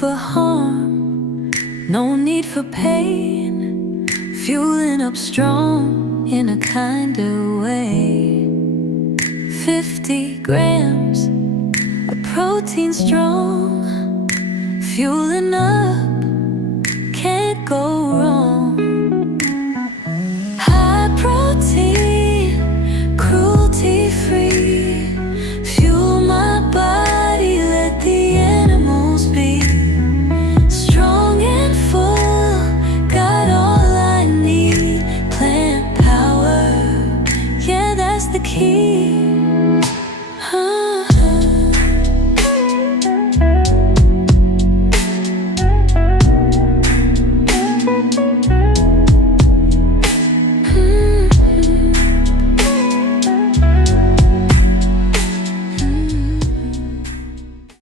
for harm, no need for pain, fueling up strong in a kinder way. 50 grams of protein strong, fueling up, can't go wrong.